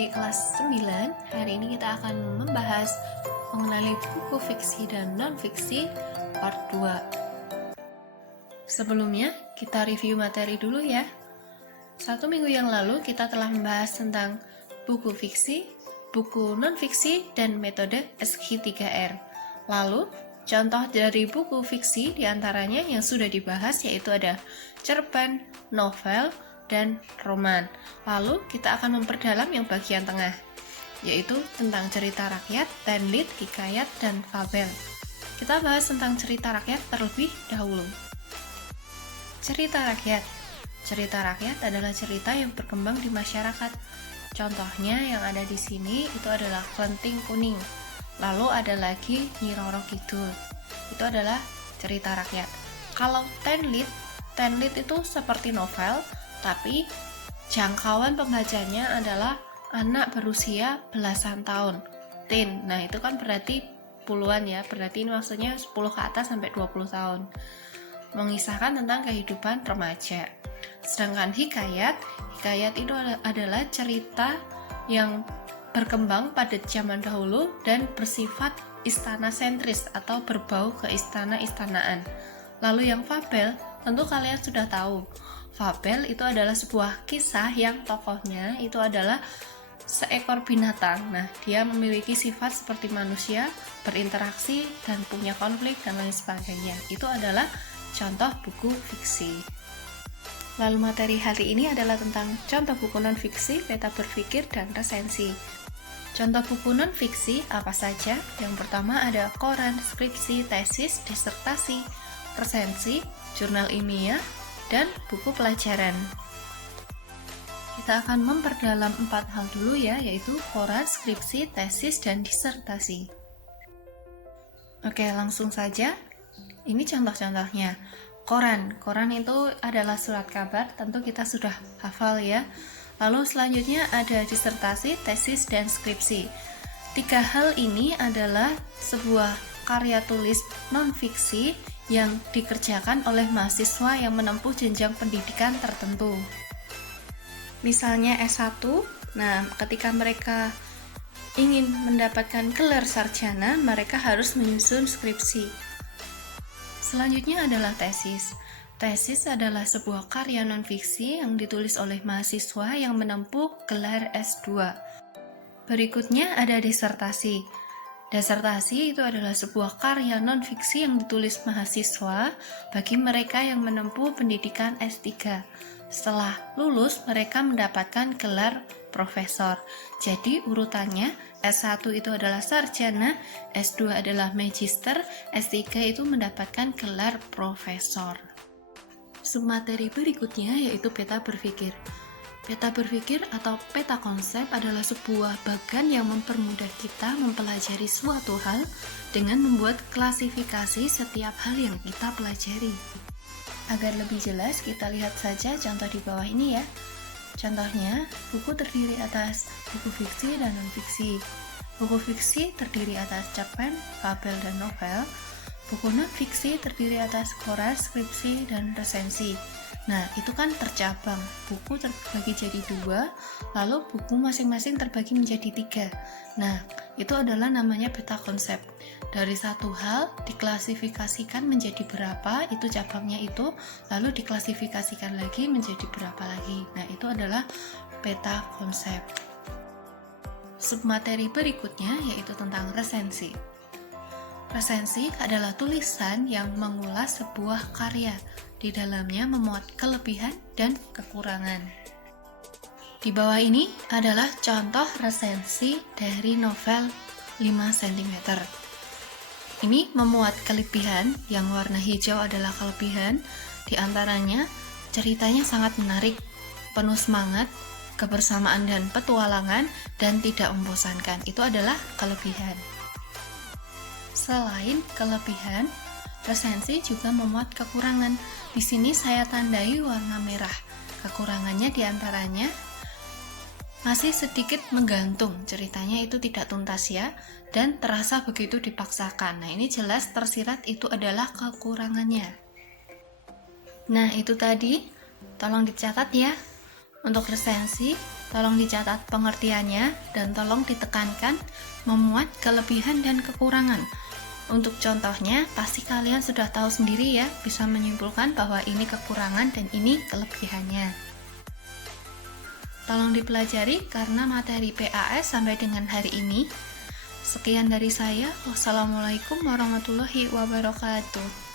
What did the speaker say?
adik kelas 9. Hari ini kita akan membahas mengenai buku fiksi dan non-fiksi part 2. Sebelumnya, kita review materi dulu ya. 1 minggu yang lalu kita telah membahas tentang buku fiksi, buku non-fiksi, dan metode SG3R. Lalu, contoh dari buku fiksi diantaranya yang sudah dibahas yaitu ada cerpen, novel, dan roman. Lalu kita akan memperdalam yang bagian tengah, yaitu tentang cerita rakyat, tenlit, hikayat, dan fabel. Kita bahas tentang cerita rakyat terlebih dahulu. Cerita rakyat. Cerita rakyat adalah cerita yang berkembang di masyarakat. Contohnya yang ada di sini itu adalah Klenting Kuning. Lalu ada lagi Nyi Roro Kidul. Itu adalah cerita rakyat. Kalau tenlit itu seperti novel, tapi jangkauan pembacanya adalah anak berusia belasan tahun, teen. Nah, itu kan berarti puluhan ya, berarti ini maksudnya 10 ke atas sampai 20 tahun. Mengisahkan tentang kehidupan remaja. Sedangkan hikayat itu adalah cerita yang berkembang pada zaman dahulu dan bersifat istana sentris atau berbau keistana-istanaan. Lalu yang fabel, tentu kalian sudah tahu. Fabel itu adalah sebuah kisah yang tokohnya itu adalah seekor binatang. Nah, dia memiliki sifat seperti manusia, berinteraksi, dan punya konflik, dan lain sebagainya. Itu adalah contoh buku fiksi. Lalu materi hari ini adalah tentang contoh buku non-fiksi, peta berpikir, dan resensi. Contoh buku non-fiksi apa saja? Yang pertama ada koran, skripsi, tesis, disertasi, resensi, jurnal ilmiah, dan buku pelajaran. Kita akan memperdalam 4 hal dulu ya, yaitu koran, skripsi, tesis, dan disertasi. Oke, langsung saja. Ini contoh-contohnya. Koran itu adalah surat kabar, tentu kita sudah hafal ya. Lalu selanjutnya ada disertasi, tesis, dan skripsi. 3 hal ini adalah sebuah karya tulis non-fiksi yang dikerjakan oleh mahasiswa yang menempuh jenjang pendidikan tertentu. Misalnya S1, nah ketika mereka ingin mendapatkan gelar sarjana, mereka harus menyusun skripsi. Selanjutnya adalah tesis. Tesis adalah sebuah karya non-fiksi yang ditulis oleh mahasiswa yang menempuh gelar S2. Berikutnya ada disertasi. Disertasi itu adalah sebuah karya non-fiksi yang ditulis mahasiswa bagi mereka yang menempuh pendidikan S3. Setelah lulus, mereka mendapatkan gelar profesor. Jadi urutannya, S1 itu adalah sarjana, S2 adalah magister, S3 itu mendapatkan gelar profesor. Submateri berikutnya yaitu peta berpikir. Peta berpikir atau peta konsep adalah sebuah bagan yang mempermudah kita mempelajari suatu hal dengan membuat klasifikasi setiap hal yang kita pelajari. Agar lebih jelas, kita lihat saja contoh di bawah ini ya. Contohnya, buku terdiri atas buku fiksi dan non-fiksi. Buku fiksi terdiri atas cerpen, fabel, dan novel. Buku non-fiksi terdiri atas koran, skripsi, dan resensi. Nah, itu kan tercabang, buku terbagi jadi 2, lalu buku masing-masing terbagi menjadi 3. Nah, itu adalah namanya peta konsep. Dari satu hal diklasifikasikan menjadi berapa, itu cabangnya itu, lalu diklasifikasikan lagi menjadi berapa lagi. Nah, itu adalah peta konsep. Submateri berikutnya yaitu tentang resensi. Resensi adalah tulisan yang mengulas sebuah karya. Di dalamnya memuat kelebihan dan kekurangan. Di bawah ini adalah contoh resensi dari novel 5 cm. Ini memuat kelebihan, yang warna hijau adalah kelebihan. Di antaranya, ceritanya sangat menarik, penuh semangat, kebersamaan dan petualangan, dan tidak membosankan. Itu adalah kelebihan. Selain kelebihan, resensi juga memuat kekurangan. Di sini saya tandai warna merah. Kekurangannya diantaranya masih sedikit menggantung, ceritanya itu tidak tuntas ya, dan terasa begitu dipaksakan. Nah, ini jelas tersirat itu adalah kekurangannya. Nah, itu tadi, tolong dicatat ya. Untuk resensi, tolong dicatat pengertiannya dan tolong ditekankan memuat kelebihan dan kekurangan. Untuk contohnya, pasti kalian sudah tahu sendiri ya, bisa menyimpulkan bahwa ini kekurangan dan ini kelebihannya. Tolong dipelajari karena materi PAS sampai dengan hari ini. Sekian dari saya. Wassalamualaikum warahmatullahi wabarakatuh.